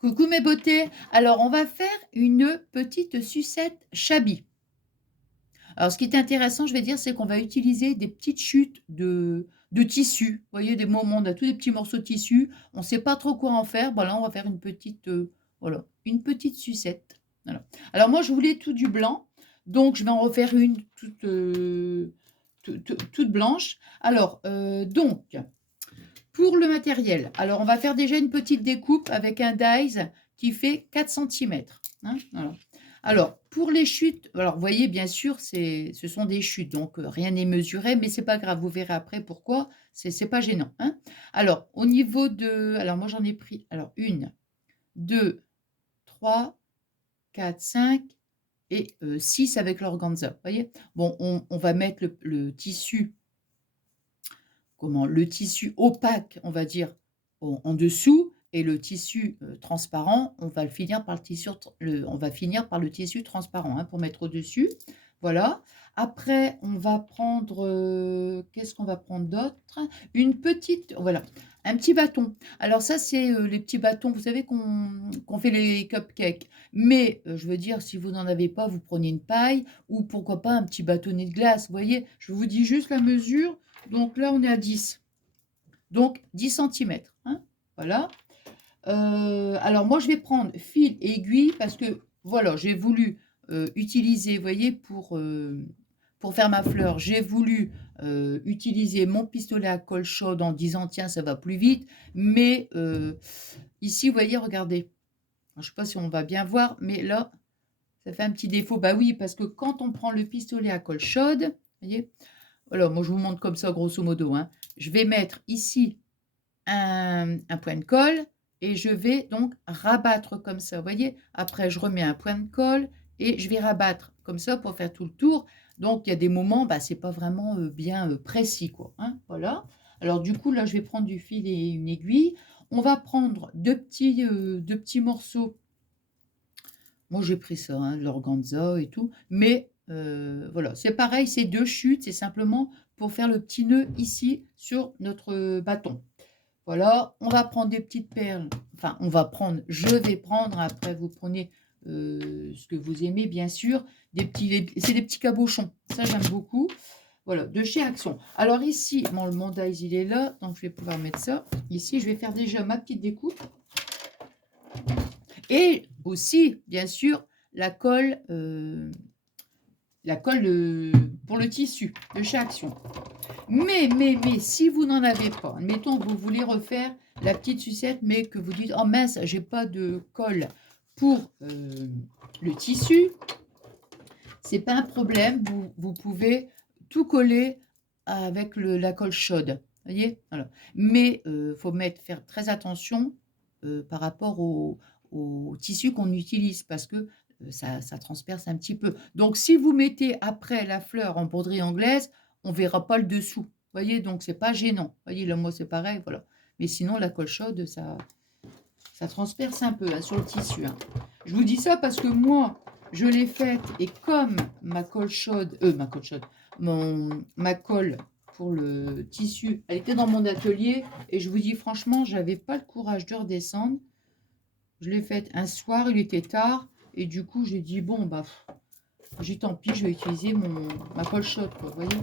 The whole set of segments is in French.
Coucou mes beautés. Alors, on va faire une petite sucette shabby. Alors, ce qui est intéressant, je vais dire, c'est qu'on va utiliser des petites chutes de tissu. Vous voyez, des moments, on a tous des petits morceaux de tissu. On ne sait pas trop quoi en faire. Voilà, on va faire une petite, voilà, une petite sucette. Voilà. Alors, moi, je voulais tout du blanc. Donc, je vais en refaire une toute blanche. Alors, donc, pour le matériel, alors on va faire déjà une petite découpe avec un dies qui fait 4 centimètres. Voilà. Alors, pour les chutes, alors vous voyez, bien sûr, ce sont des chutes, donc rien n'est mesuré, mais c'est pas grave, vous verrez après pourquoi, c'est pas gênant. Alors, au niveau de... Alors, moi, j'en ai pris, alors, 1, 2, 3, 4, 5 et 6 avec l'organza, vous voyez. Bon, on va mettre le tissu le tissu opaque, on va dire, en dessous, et le tissu transparent, on va finir par le tissu transparent pour mettre au-dessus. Voilà. Après, on va prendre, qu'est-ce qu'on va prendre d'autre? Une petite, voilà, un petit bâton. Alors ça, c'est les petits bâtons, vous savez, qu'on fait les cupcakes. Mais, je veux dire, si vous n'en avez pas, vous prenez une paille ou pourquoi pas un petit bâtonnet de glace. Vous voyez, je vous dis juste la mesure. Donc là, on est à 10. Donc 10 centimètres. Voilà. Alors moi, je vais prendre fil et aiguille parce que, voilà, j'ai voulu utiliser, vous voyez, pour faire ma fleur, j'ai voulu utiliser mon pistolet à colle chaude en disant, tiens, ça va plus vite. Mais ici, vous voyez, regardez. Je ne sais pas si on va bien voir, mais là, ça fait un petit défaut. Bah oui, parce que quand on prend le pistolet à colle chaude, vous voyez, voilà, moi je vous montre comme ça, grosso modo. Je vais mettre ici un point de colle et je vais donc rabattre comme ça, vous voyez. Après, je remets un point de colle et je vais rabattre comme ça pour faire tout le tour. Donc, il y a des moments, bah, c'est pas vraiment bien précis, quoi. Voilà. Alors, du coup, là, je vais prendre du fil et une aiguille. On va prendre deux petits morceaux. Moi, j'ai pris ça, de l'organza et tout. Mais voilà, c'est pareil, c'est deux chutes. C'est simplement pour faire le petit nœud ici sur notre bâton. Voilà, on va prendre des petites perles. Enfin, je vais prendre, après vous prenez ce que vous aimez, bien sûr. C'est des petits cabochons. Ça, j'aime beaucoup. Voilà, de chez Action. Alors ici, bon, le mandaïs, il est là. Donc, je vais pouvoir mettre ça. Ici, je vais faire déjà ma petite découpe. Et aussi, bien sûr, la colle pour le tissu de chez Action. Mais, si vous n'en avez pas, admettons que vous voulez refaire la petite sucette, mais que vous dites, oh mince, j'ai pas de colle pour le tissu, c'est pas un problème, vous pouvez tout coller avec la colle chaude, voyez, voilà. Mais faut faire très attention par rapport au tissu qu'on utilise, parce que ça transperce un petit peu. Donc, si vous mettez après la fleur en broderie anglaise, on verra pas le dessous. Vous voyez, donc c'est pas gênant. Vous voyez, là, moi, c'est pareil, voilà. Mais sinon, la colle chaude, ça transperce un peu sur le tissu. Je vous dis ça parce que moi, je l'ai faite et comme ma colle chaude, ma colle pour le tissu, elle était dans mon atelier et je vous dis franchement, j'avais pas le courage de redescendre. Je l'ai faite un soir, il était tard et du coup, j'ai dit bon, bah, j'ai tant pis, je vais utiliser ma colle chaude, quoi, vous voyez.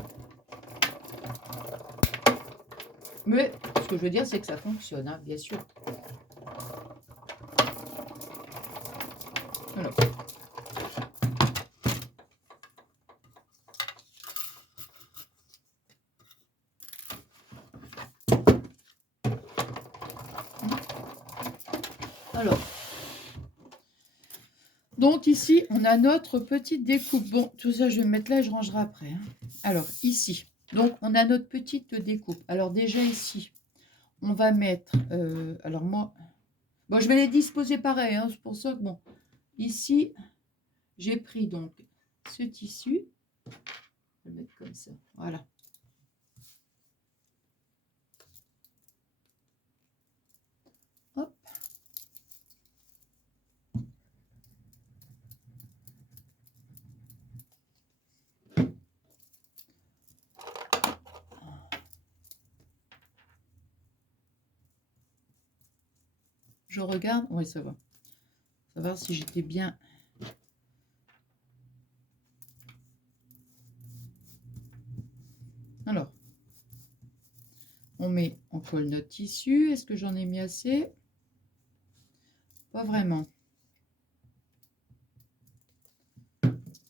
Mais ce que je veux dire, c'est que ça fonctionne, bien sûr. Voilà. Alors, donc ici, on a notre petite découpe. Bon, tout ça, je vais me mettre là et je rangerai après. Alors, ici, donc on a notre petite découpe. Alors déjà ici, on va mettre... alors moi, bon, je vais les disposer pareil. C'est pour ça que, bon, ici, j'ai pris donc ce tissu. Je vais le mettre comme ça. Voilà. Hop. Je regarde. Oui, ça va. Savoir si j'étais bien. Alors, on colle notre tissu. Est-ce que j'en ai mis assez? Pas vraiment.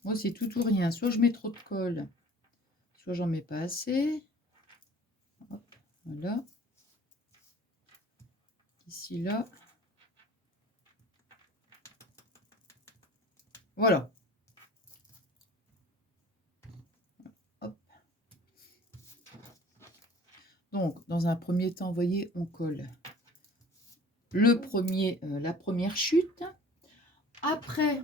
Moi, c'est tout ou rien. Soit je mets trop de colle, soit j'en mets pas assez. Hop, voilà. Ici, là. Voilà. Hop. Donc, dans un premier temps, vous voyez, on colle la première chute. Après,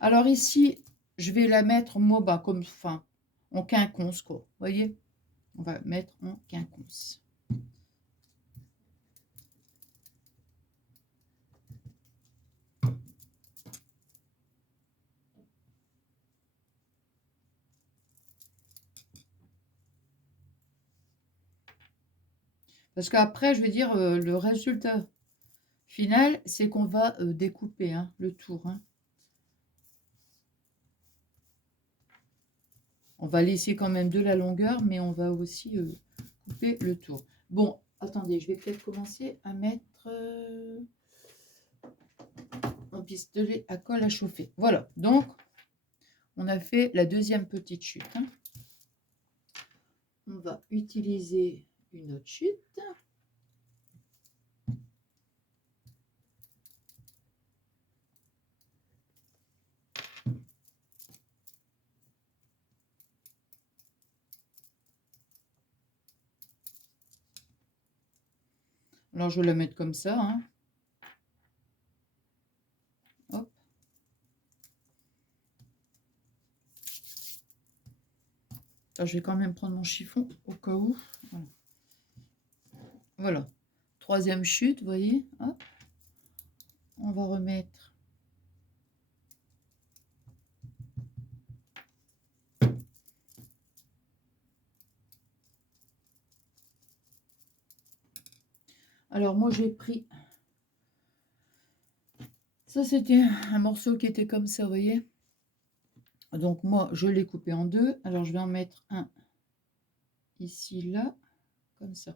alors ici, je vais la mettre, moi, bah, comme fin, en quinconce, quoi. Vous voyez, on va mettre en quinconce. Parce qu'après, je vais dire, le résultat final, c'est qu'on va découper hein, le tour. Hein. On va laisser quand même de la longueur, mais on va aussi couper le tour. Bon, attendez, je vais peut-être commencer à mettre un pistolet à colle à chauffer. Voilà, donc on a fait la deuxième petite chute. Hein. On va utiliser une autre chute. Alors, je vais la mettre comme ça. Hein. Hop. Alors, je vais quand même prendre mon chiffon au cas où. Voilà. Voilà. Troisième chute, vous voyez. Hop. On va remettre. Alors, moi, j'ai pris... Ça, c'était un morceau qui était comme ça, vous voyez. Donc, moi, je l'ai coupé en deux. Alors, je vais en mettre un ici, là, comme ça.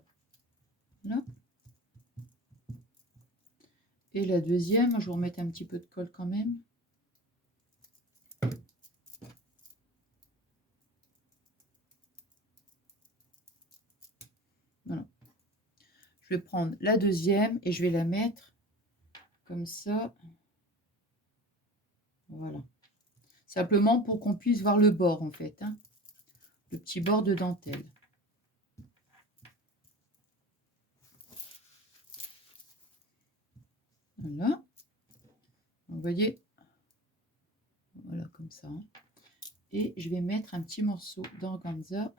Là. Et la deuxième, je vais remettre un petit peu de colle quand même. Voilà. Je vais prendre la deuxième et je vais la mettre comme ça. Voilà. Simplement pour qu'on puisse voir le bord, en fait. Hein. Le petit bord de dentelle. Voilà. Vous voyez. Voilà, comme ça. Hein. Et je vais mettre un petit morceau d'organza.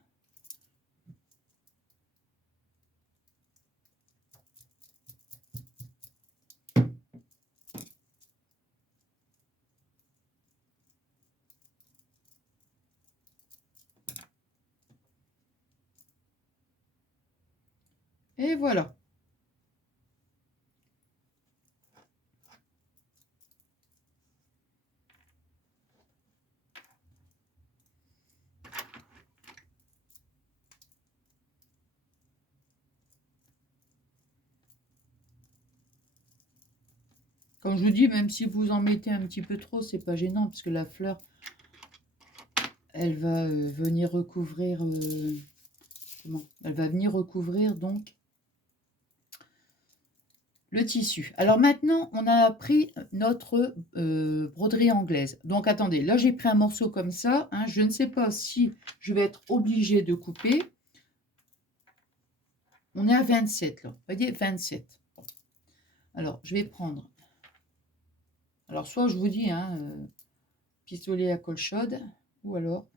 Et voilà. Comme je vous dis, même si vous en mettez un petit peu trop, c'est pas gênant, parce que la fleur, elle va venir recouvrir... comment? Elle va venir recouvrir, donc, le tissu. Alors maintenant, on a pris notre broderie anglaise. Donc attendez, là j'ai pris un morceau comme ça. Hein, je ne sais pas si je vais être obligée de couper. On est à 27 là. Vous voyez, 27. Bon. Alors je vais prendre. Alors soit je vous dis, hein, pistolet à colle chaude, ou alors.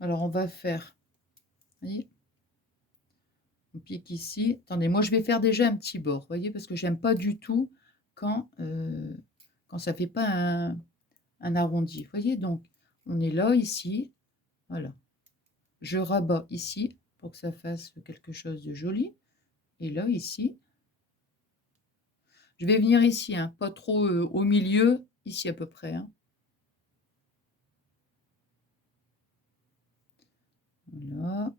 Alors on va faire. Vous voyez, on pique ici. Attendez, moi je vais faire déjà un petit bord, vous voyez, parce que j'aime pas du tout quand ça fait pas un arrondi. Vous voyez, donc on est là, ici, voilà. Je rabats ici pour que ça fasse quelque chose de joli. et là, ici. Je vais venir ici, hein, pas trop, au milieu, ici à peu près, hein. Voilà.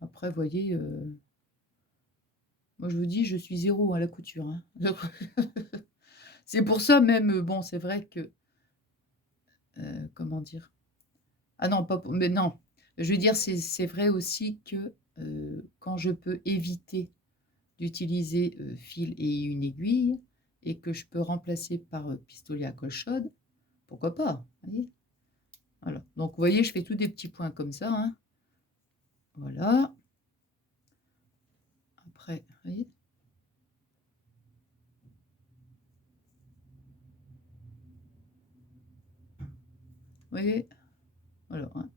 Après, vous voyez, moi je vous dis, je suis zéro à la couture, hein. C'est pour ça même, bon, c'est vrai que, comment dire? Ah non, pas pour mais non, je veux dire, c'est vrai aussi que, quand je peux éviter d'utiliser, fil et une aiguille et que je peux remplacer par, pistolet à colle chaude, pourquoi pas? Vous voyez? Voilà, donc vous voyez, je fais tous des petits points comme ça, hein. Voilà. Après, vous voyez? Vous voyez? Voilà, hein.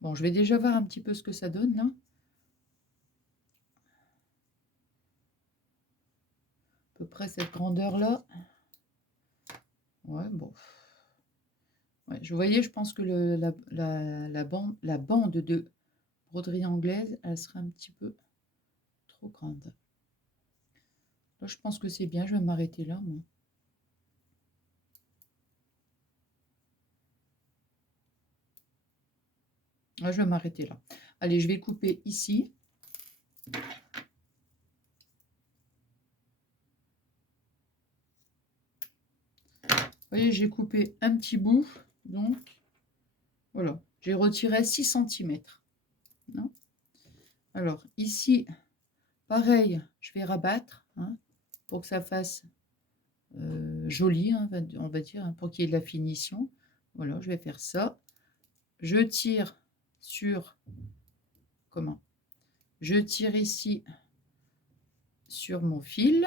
Bon, je vais déjà voir un petit peu ce que ça donne là. À peu près cette grandeur-là. Ouais, bon. Ouais, vous voyez, je pense que la bande de broderie anglaise, elle sera un petit peu trop grande. Là, je pense que c'est bien, je vais m'arrêter là, moi. Ouais, je vais m'arrêter là. Allez, je vais couper ici. Vous voyez, j'ai coupé un petit bout, donc voilà, j'ai retiré 6 centimètres. Alors ici, pareil, je vais rabattre, hein, pour que ça fasse joli, hein, on va dire, hein, pour qu'il y ait de la finition. Voilà, je vais faire ça. Je tire sur, comment? Je tire ici sur mon fil.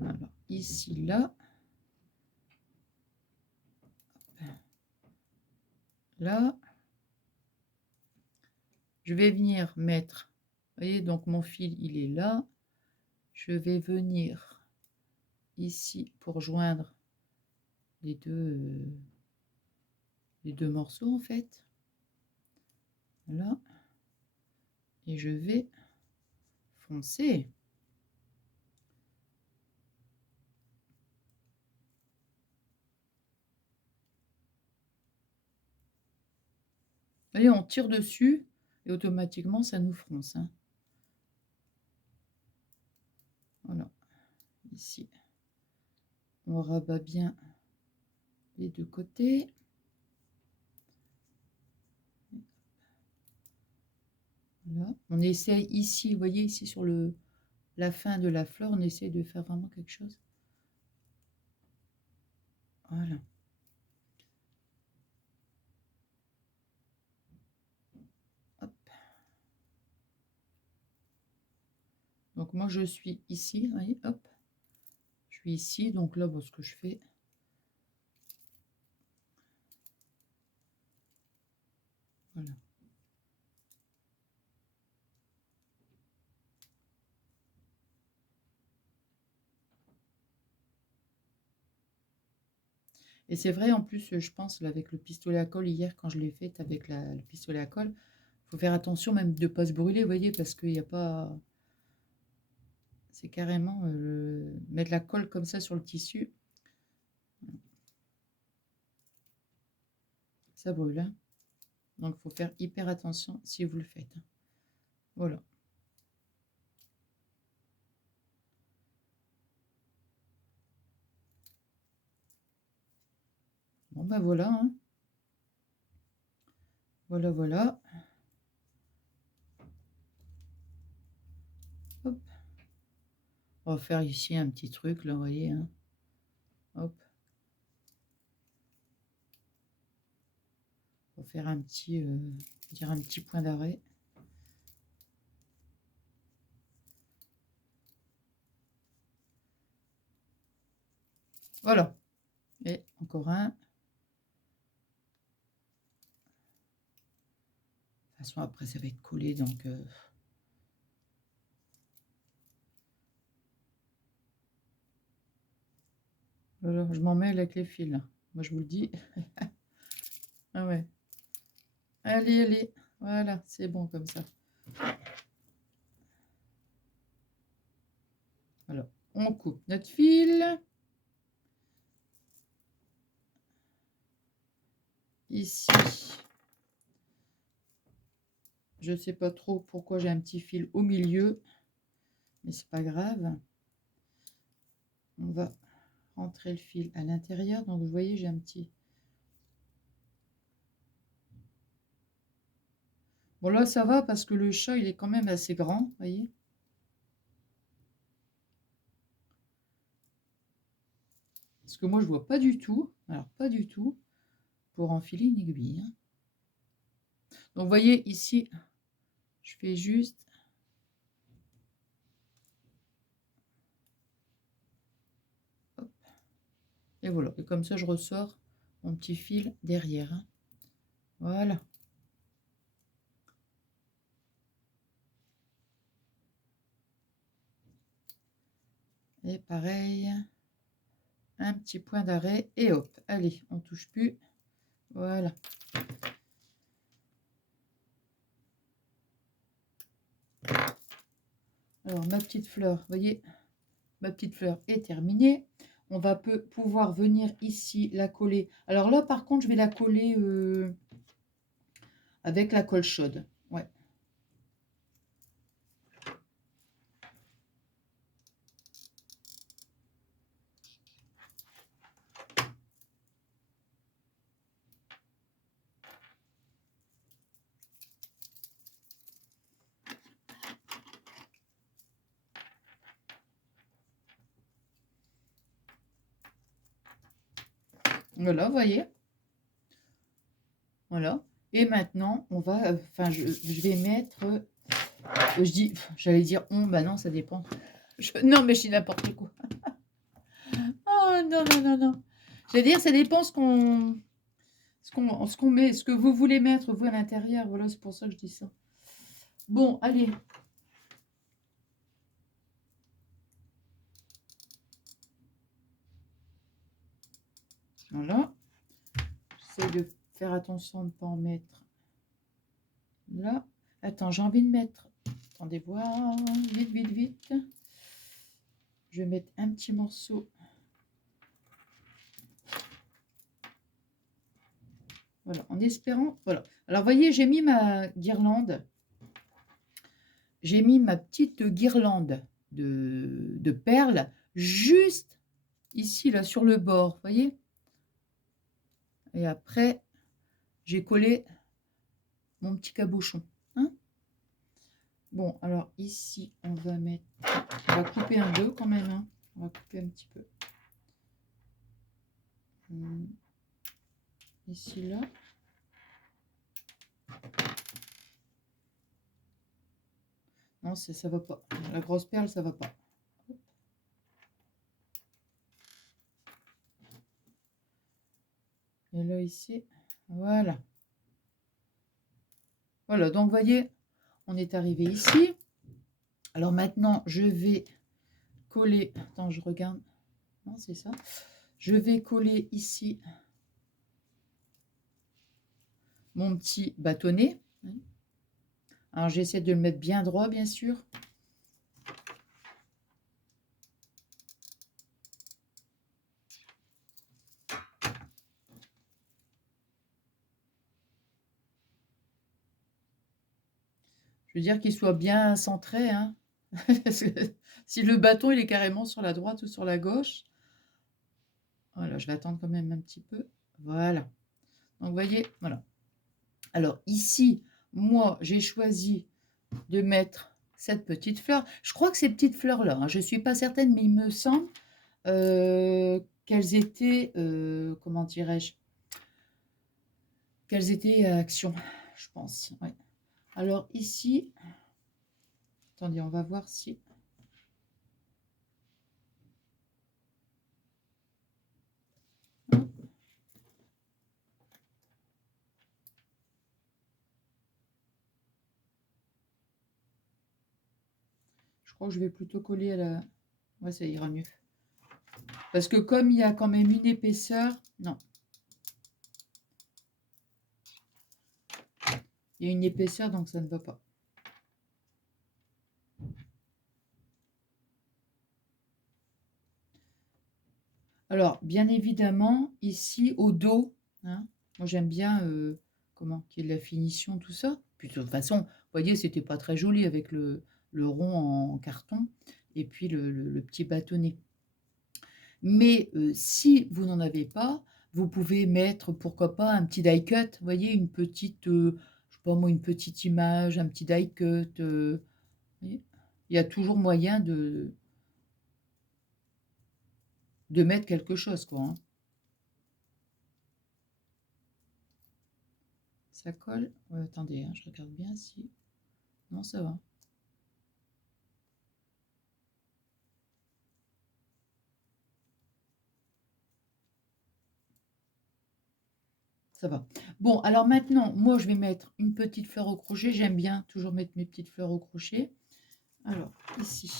Alors ici, là. Là. Je vais venir mettre, vous voyez, donc mon fil, il est là. Je vais venir ici pour joindre les deux morceaux, en fait. Voilà. Et je vais foncer. Vous voyez, on tire dessus et automatiquement, ça nous fronce, hein. Voilà. Ici, on rabat bien les deux côtés. Voilà. On essaye ici, vous voyez, ici sur la fin de la fleur, on essaye de faire vraiment quelque chose. Voilà. Hop. Donc moi, je suis ici, vous voyez, hop. Je suis ici, donc là, bon, ce que je fais, voilà. Et c'est vrai, en plus, je pense, là, avec le pistolet à colle, hier, quand je l'ai fait avec le pistolet à colle, il faut faire attention même de ne pas se brûler, vous voyez, parce qu'il n'y a pas... C'est carrément mettre la colle comme ça sur le tissu. Ça brûle, hein. Donc, il faut faire hyper attention si vous le faites. Voilà. Bon, ben voilà, hein. Voilà, voilà. Hop. On va faire ici un petit truc, là, vous voyez, hein. Hop. On va faire un petit, dire un petit point d'arrêt. Voilà. Et encore un. De toute façon, après, ça va être collé, donc... Voilà, je m'en mêle avec les fils. Moi, je vous le dis. Ah ouais. Allez, allez. Voilà, c'est bon comme ça. Alors, on coupe notre fil. Ici, je ne sais pas trop pourquoi j'ai un petit fil au milieu, mais c'est pas grave. On va rentrer le fil à l'intérieur. Donc, vous voyez, j'ai un petit... Bon, là, ça va parce que le chat, il est quand même assez grand, vous voyez. Parce que moi, je vois pas du tout. Alors, pas du tout. Pour enfiler une aiguille. Hein. Donc, vous voyez, ici, je fais juste... Hop. Et voilà. Et comme ça, je ressors mon petit fil derrière. Hein. Voilà. Et pareil, un petit point d'arrêt. Et hop, allez, on touche plus. Voilà. Alors, ma petite fleur, vous voyez, ma petite fleur est terminée. On va pouvoir venir ici la coller. Alors là, par contre, je vais la coller avec la colle chaude. Ouais. Voilà, vous voyez. Voilà. Et maintenant, on va, enfin, je vais mettre, j'allais dire on, bah non, ça dépend. Non, mais je dis n'importe quoi. Oh non, non, non, non. J'allais dire, ça dépend ce qu'on met, ce que vous voulez mettre, vous, à l'intérieur. Voilà, c'est pour ça que je dis ça. Bon, allez. Voilà. J'essaie de faire attention de ne pas en mettre là. Attends, j'ai envie de mettre... Attendez voir. Vite, vite, vite. Je vais mettre un petit morceau. Voilà, en espérant... Voilà. Alors, voyez, j'ai mis ma guirlande. J'ai mis ma petite guirlande de perles juste ici, là, sur le bord. Vous voyez? Et après, j'ai collé mon petit cabochon. Hein. Bon, alors ici, on va mettre... On va couper un peu quand même. Hein. On va couper un petit peu. Ici, là. Non, ça va pas. La grosse perle, ça va pas. Et là, ici, voilà. Voilà, donc, vous voyez, on est arrivé ici. Alors maintenant, je vais coller... Attends, je regarde. Non, c'est ça. Je vais coller ici mon petit bâtonnet. Alors, j'essaie de le mettre bien droit, bien sûr. Je veux dire qu'il soit bien centré. Hein. Si le bâton, il est carrément sur la droite ou sur la gauche. Voilà, je vais attendre quand même un petit peu. Voilà. Donc, vous voyez, voilà. Alors, ici, moi, j'ai choisi de mettre cette petite fleur. Je crois que ces petites fleurs-là, hein, je ne suis pas certaine, mais il me semble qu'elles étaient, comment dirais-je, qu'elles étaient à action, je pense. Ouais. Alors, ici, attendez, on va voir si... Je crois que je vais plutôt coller à la... Ouais, ça ira mieux. Parce que comme il y a quand même une épaisseur... Non. Il y a une épaisseur, donc ça ne va pas. Alors, bien évidemment, ici, au dos, hein, moi j'aime bien comment qu'il y ait de la finition, tout ça. Puis de toute façon, vous voyez, c'était pas très joli avec le rond en carton et puis le petit bâtonnet. Mais si vous n'en avez pas, vous pouvez mettre, pourquoi pas, un petit die cut, vous voyez, une petite, je sais pas moi, une petite image, un petit die cut. Vous voyez. Il y a toujours moyen de mettre quelque chose, quoi, hein. Ça colle? Ouais, attendez, hein, je regarde bien si... Non, ça va. Ça va. Bon, alors maintenant, moi, je vais mettre une petite fleur au crochet. J'aime bien toujours mettre mes petites fleurs au crochet. Alors, ici.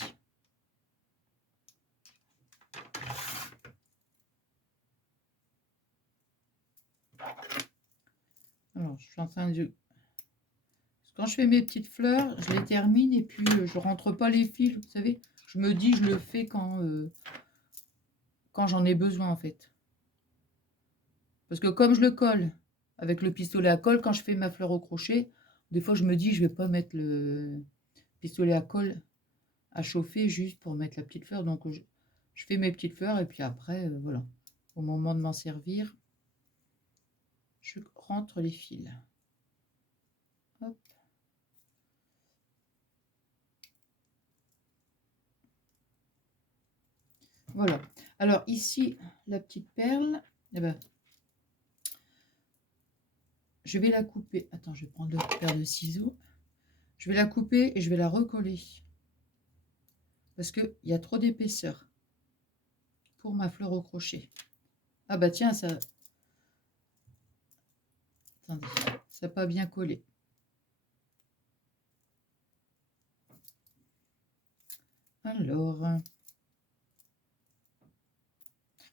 Alors, je suis en train de... Quand je fais mes petites fleurs, je les termine et puis je rentre pas les fils, vous savez. Je me dis, je le fais quand j'en ai besoin, en fait. Parce que comme je le colle avec le pistolet à colle, quand je fais ma fleur au crochet, des fois, je me dis, je vais pas mettre le pistolet à colle à chauffer juste pour mettre la petite fleur. Donc, je fais mes petites fleurs et puis après, voilà. Au moment de m'en servir, je rentre les fils. Hop. Voilà. Alors ici, la petite perle, eh ben, je vais la couper. Attends, je vais prendre l'autre paire de ciseaux. Je vais la couper et je vais la recoller. Parce qu'il y a trop d'épaisseur pour ma fleur au crochet. Ah bah tiens, ça... Attendez, ça n'a pas bien collé. Alors... Vous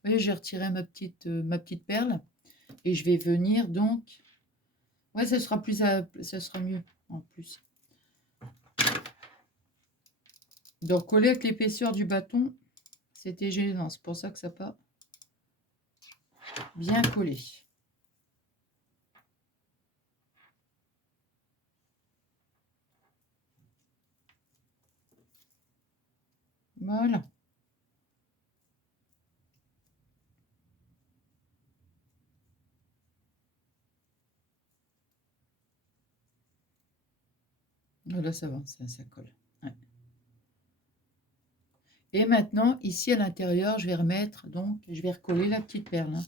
voyez, j'ai retiré ma petite perle. Et je vais venir donc... Ouais, ça sera ça sera mieux en plus. Donc coller avec l'épaisseur du bâton, c'était gênant. C'est pour ça que ça n'a pas bien collé. Voilà. Là, ça va, ça colle. Ouais. Et maintenant, ici à l'intérieur, je vais remettre, donc, je vais recoller la petite perle. Hein.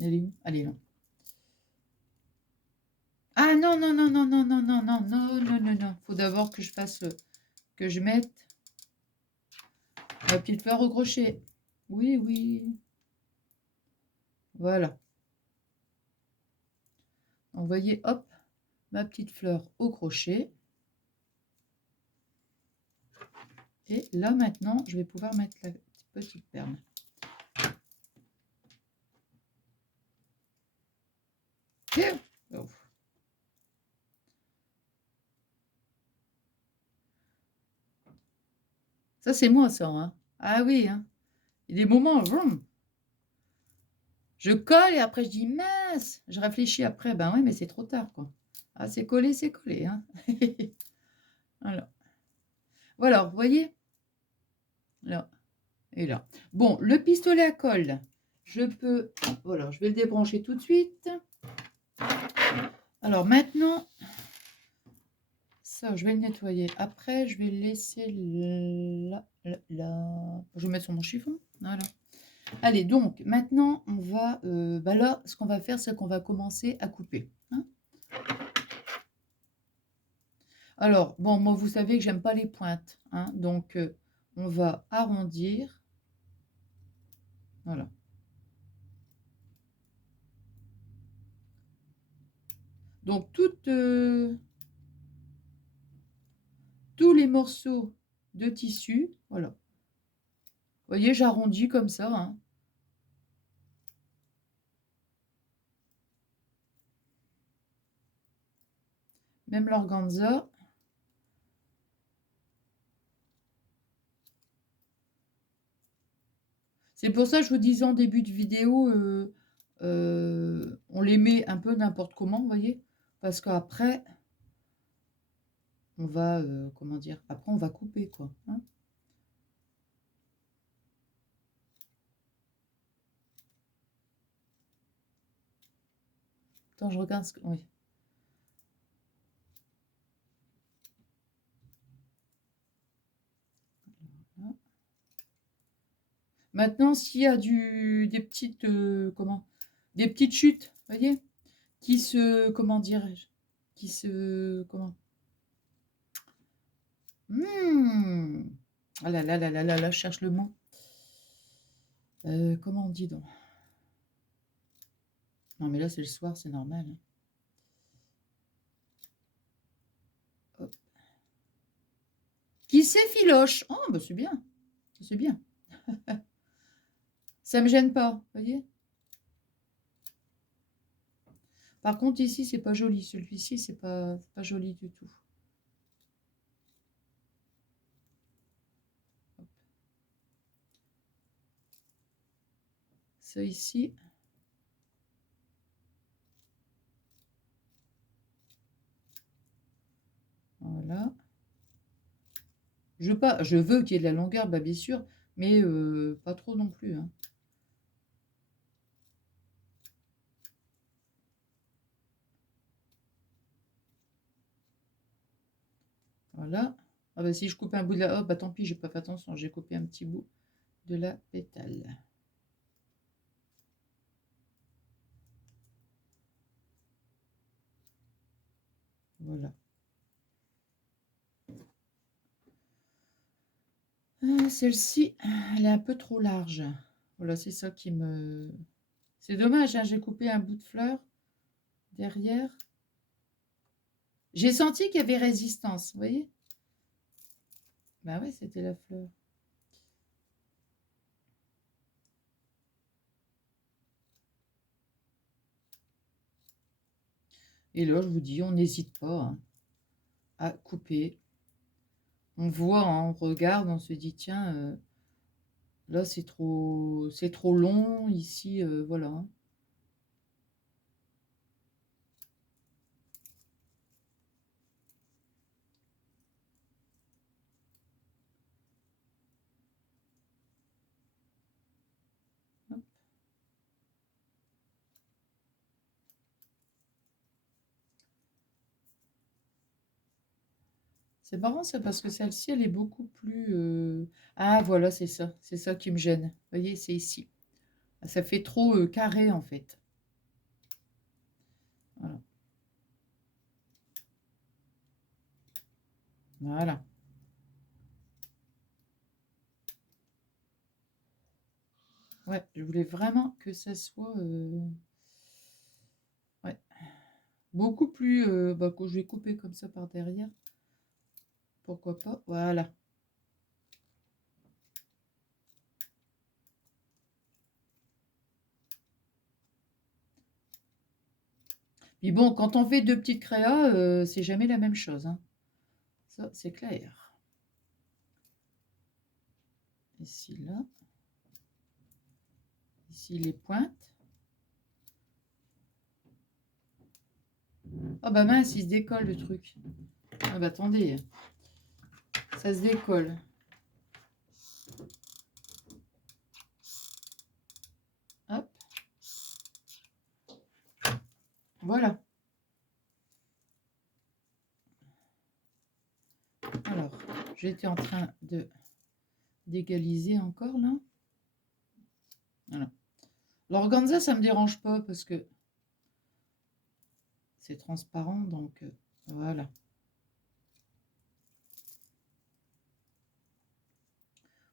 Elle est où? Elle est là. Ah non, non, non, non, non, non, non, non, non, non, non, non. Faut d'abord que je fasse, que je mette la petite fleur au crochet. Oui, oui. Voilà. Donc, vous voyez, hop, ma petite fleur au crochet. Et là, maintenant, je vais pouvoir mettre la petite perle. Oh. Ça, c'est moi, ça. Hein. Ah oui, hein. Il y a des moments, vroom, je colle et après je dis mince. Je réfléchis après, ben oui, mais c'est trop tard, quoi. Ah, c'est collé, c'est collé. Hein. Voilà. Voilà, vous voyez? Là et là. Bon, le pistolet à colle, je peux... Voilà, je vais le débrancher tout de suite. Alors maintenant, ça, je vais le nettoyer. Après, je vais le laisser là, là, là. Je vais mettre sur mon chiffon. Voilà. Allez, donc, maintenant, on va... bah là, ce qu'on va faire, c'est qu'on va commencer à couper. Hein. Alors, bon, moi, vous savez que j'aime pas les pointes. Hein, donc, on va arrondir. Voilà. Donc, tous les morceaux de tissu, voilà. Vous voyez, j'arrondis comme ça. Hein. même l'organza. C'est pour ça que je vous disais en début de vidéo, on les met un peu n'importe comment, vous voyez? Parce qu'après, on va, comment dire? Après, on va couper, quoi, hein. Attends, je regarde ce que... Oui. Voilà. Maintenant, s'il y a des petites, comment? Des petites chutes, vous voyez? Qui se, comment dirais-je? Qui se, comment? Ah là là là là là là, je cherche le mot. Comment on dit donc? Non, mais là, c'est le soir, c'est normal, hein. Hop. Qui s'effiloche. Oh, bah c'est bien. C'est bien. Ça me gêne pas, vous voyez? Par contre, ici, c'est pas joli. Celui-ci, c'est pas joli du tout. Hop. Ça ici. Voilà. Je veux qu'il y ait de la longueur, bah bien sûr, mais pas trop non plus, hein. Voilà. Ah bah si je coupe un bout de la... Oh bah tant pis, j'ai pas fait attention, j'ai coupé un petit bout de la pétale. Voilà. Ah, celle-ci, elle est un peu trop large. Voilà, c'est ça qui me... C'est dommage, hein, j'ai coupé un bout de fleur derrière. J'ai senti qu'il y avait résistance, vous voyez? Bah ouais, c'était la fleur. Et là, je vous dis, on n'hésite pas, hein, à couper. On voit, hein, on regarde, on se dit, tiens, là, c'est trop long, ici, voilà, hein. Hop. C'est marrant ça, parce que celle-ci, elle est beaucoup plus... Ah, voilà, c'est ça qui me gêne. Vous voyez, c'est ici. Ça fait trop carré, en fait. Voilà. Voilà. Ouais, je voulais vraiment que ça soit... ouais. Beaucoup plus... bah, que je vais couper comme ça par derrière. Pourquoi pas? Voilà. Puis bon, quand on fait deux petites créas, c'est jamais la même chose, hein. Ça, c'est clair. Ici, là. Ici, les pointes. Oh bah mince, il se décolle le truc. Ah bah attendez, ça se décolle. Hop. Voilà. Alors, j'étais en train de d'égaliser encore là. Voilà. L'organza, ça me dérange pas parce que c'est transparent, donc voilà.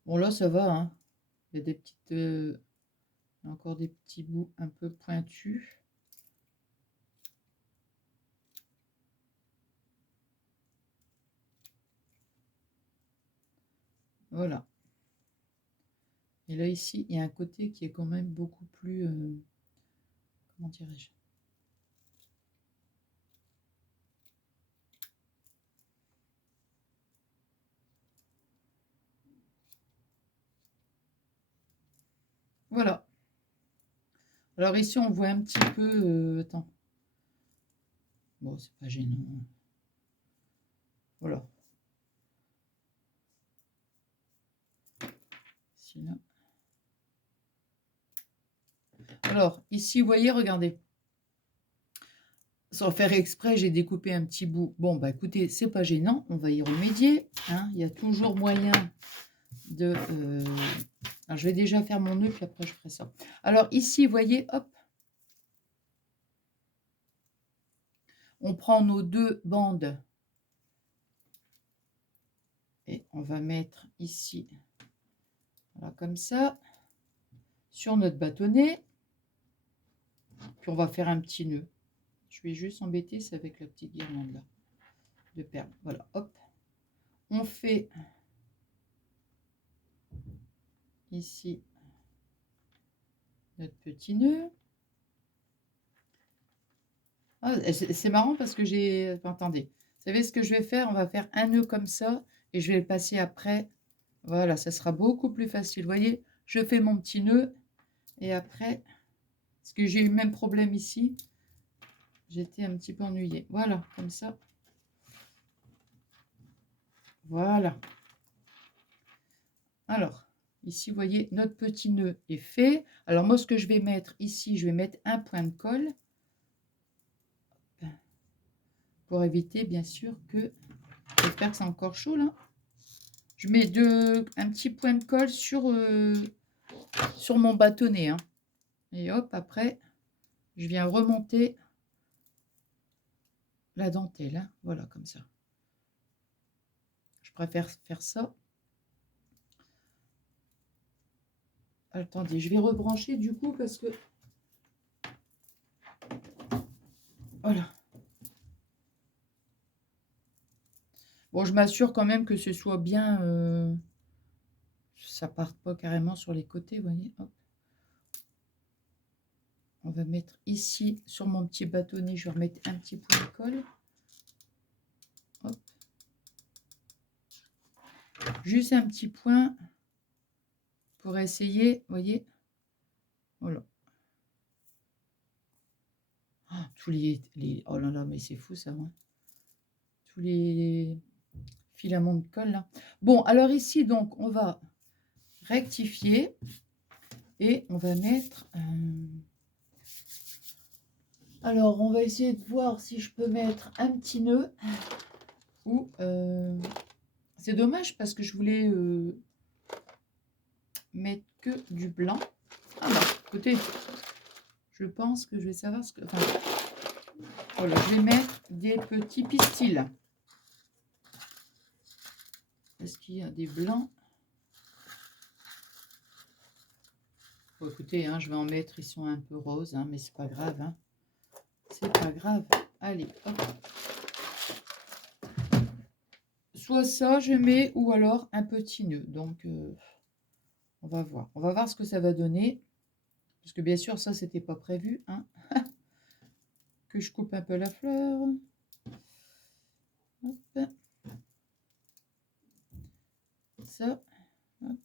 Bon là, ça va, hein. Il y a des petites, encore des petits bouts un peu pointus. Voilà. Et là, ici, il y a un côté qui est quand même beaucoup plus... comment dirais-je? Alors ici, on voit un petit peu... attends. Bon, c'est pas gênant. Voilà. Ici, là. Alors, ici, vous voyez, regardez. Sans faire exprès, j'ai découpé un petit bout. Bon, bah écoutez, c'est pas gênant, on va y remédier. Hein. Il y a toujours moyen de... Alors, je vais déjà faire mon nœud, puis après, je ferai ça. Alors, ici, vous voyez, hop. On prend nos 2 bandes. Et on va mettre ici, voilà, comme ça, sur notre bâtonnet. Puis, on va faire un petit nœud. Je vais juste embêter, c'est avec la petite guirlande là, de perles. Voilà, hop. On fait ici notre petit nœud. Ah, c'est marrant parce que j'ai... Enfin, attendez, vous savez ce que je vais faire? On va faire un nœud comme ça et je vais le passer après. Voilà, ça sera beaucoup plus facile. Vous voyez, je fais mon petit nœud et après, parce que j'ai eu le même problème ici, j'étais un petit peu ennuyée. Voilà, comme ça. Voilà. Alors, ici, vous voyez, notre petit nœud est fait. Alors, moi, ce que je vais mettre ici, je vais mettre un point de colle. Pour éviter, bien sûr, que... J'espère que c'est encore chaud, là. Je mets un petit point de colle sur mon bâtonnet. Hein. Et hop, après, je viens remonter la dentelle. Hein. Voilà, comme ça. Je préfère faire ça. Attendez, je vais rebrancher du coup parce que... Voilà. Bon, je m'assure quand même que ce soit bien... ça parte pas carrément sur les côtés, vous voyez. Hop. On va mettre ici, sur mon petit bâtonnet, je vais remettre un petit point de colle. Hop. Juste un petit point pour essayer, vous voyez. Voilà. Ah, tous les... Oh là là, mais c'est fou ça, moi. Tous les filaments de colle, là. Bon, alors ici, donc, on va rectifier et on va mettre... Alors, on va essayer de voir si je peux mettre un petit nœud ou... C'est dommage parce que je voulais mettre que du blanc. Ah bah, écoutez, je pense que je vais savoir ce que... Enfin, voilà, je vais mettre des petits pistils. Est-ce qu'il y a des blancs? Bon, écoutez, hein, je vais en mettre, ils sont un peu roses, hein, mais c'est pas grave. Hein. C'est pas grave. Allez, hop. Soit ça, je mets, ou alors un petit nœud. Donc, on va voir. On va voir ce que ça va donner. Parce que bien sûr, ça, c'était pas prévu. Hein. Que je coupe un peu la fleur. Hop. Ça. Hop.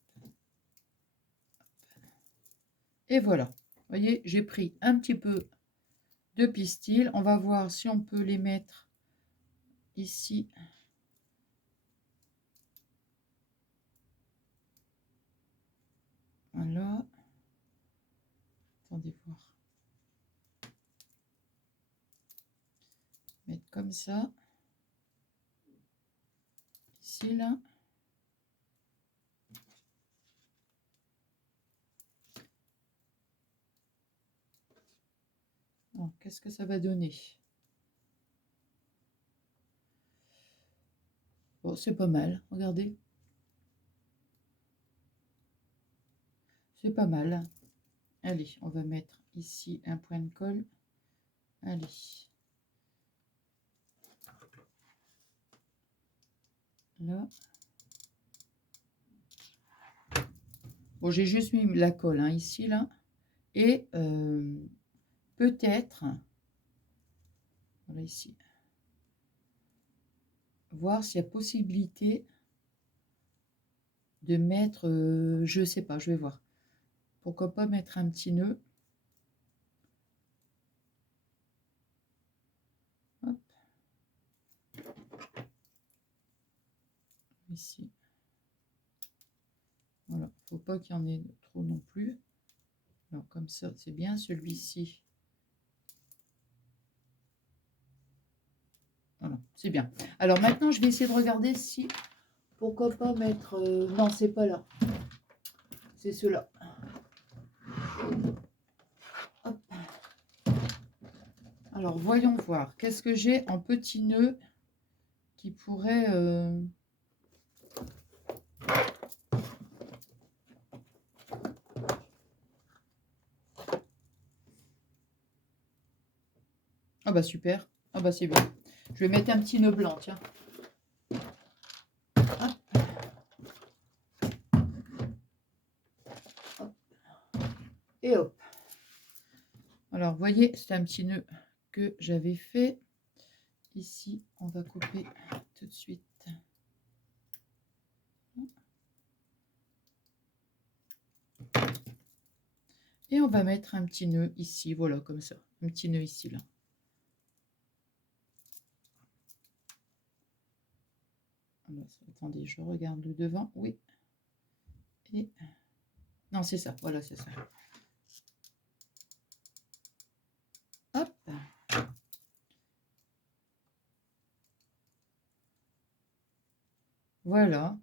Et voilà. Vous voyez, j'ai pris un petit peu de pistil. On va voir si on peut les mettre ici. Voilà. Attendez voir. Mettre comme ça. Ici, là. Qu'est-ce que ça va donner? Bon, c'est pas mal, regardez. C'est pas mal. Allez, on va mettre ici un point de colle. Allez. Là. Bon, j'ai juste mis la colle, hein, ici, là. Et peut-être, voilà ici, voir s'il y a possibilité de mettre, je sais pas, je vais voir. Pourquoi pas mettre un petit nœud. ici. Voilà, faut pas qu'il y en ait trop non plus. Alors, comme ça, c'est bien. Celui-ci. Voilà, c'est bien. Alors maintenant, je vais essayer de regarder si... Pourquoi pas mettre... non, c'est pas là. C'est ceux-là. Hop. Alors, voyons voir. Qu'est-ce que j'ai en petits nœuds qui pourrait... Ah bah super. Ah bah c'est bien. Je vais mettre un petit nœud blanc, tiens. Hop. Hop. Et hop. Alors, vous voyez, c'est un petit nœud que j'avais fait. Ici, on va couper tout de suite. Et on va mettre un petit nœud ici, voilà, comme ça. Un petit nœud ici, là. Alors, attendez, je regarde le devant. Oui. Et... non, c'est ça. Voilà, c'est ça. Hop. Voilà.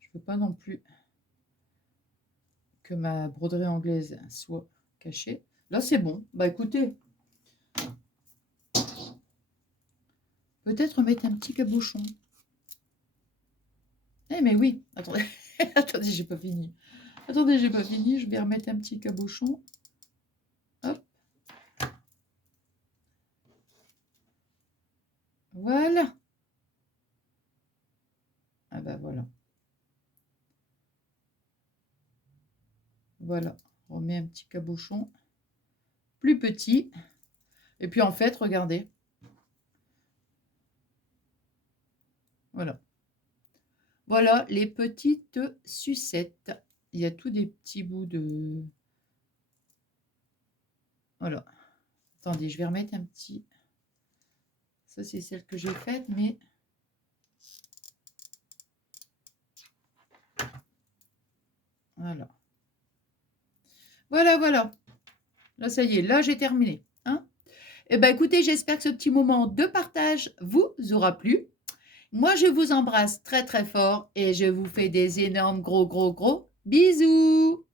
Je ne veux pas non plus que ma broderie anglaise soit cachée. Là, c'est bon. Bah, écoutez. Peut-être mettre un petit cabochon. Eh, mais oui. Attendez. Attendez, j'ai pas fini. Attendez, j'ai pas fini. Je vais remettre un petit cabochon. Hop. Voilà. Ah bah voilà. Voilà. On met un petit cabochon plus petit. Et puis en fait, regardez. Voilà. Voilà les petites sucettes. Il y a tous des petits bouts de... voilà. Attendez, je vais remettre un petit... ça, c'est celle que j'ai faite, mais... voilà. Voilà, voilà. Là, ça y est. Là, j'ai terminé. Hein? Eh bien, écoutez, j'espère que ce petit moment de partage vous aura plu. Moi, je vous embrasse très, très fort et je vous fais des énormes gros bisous.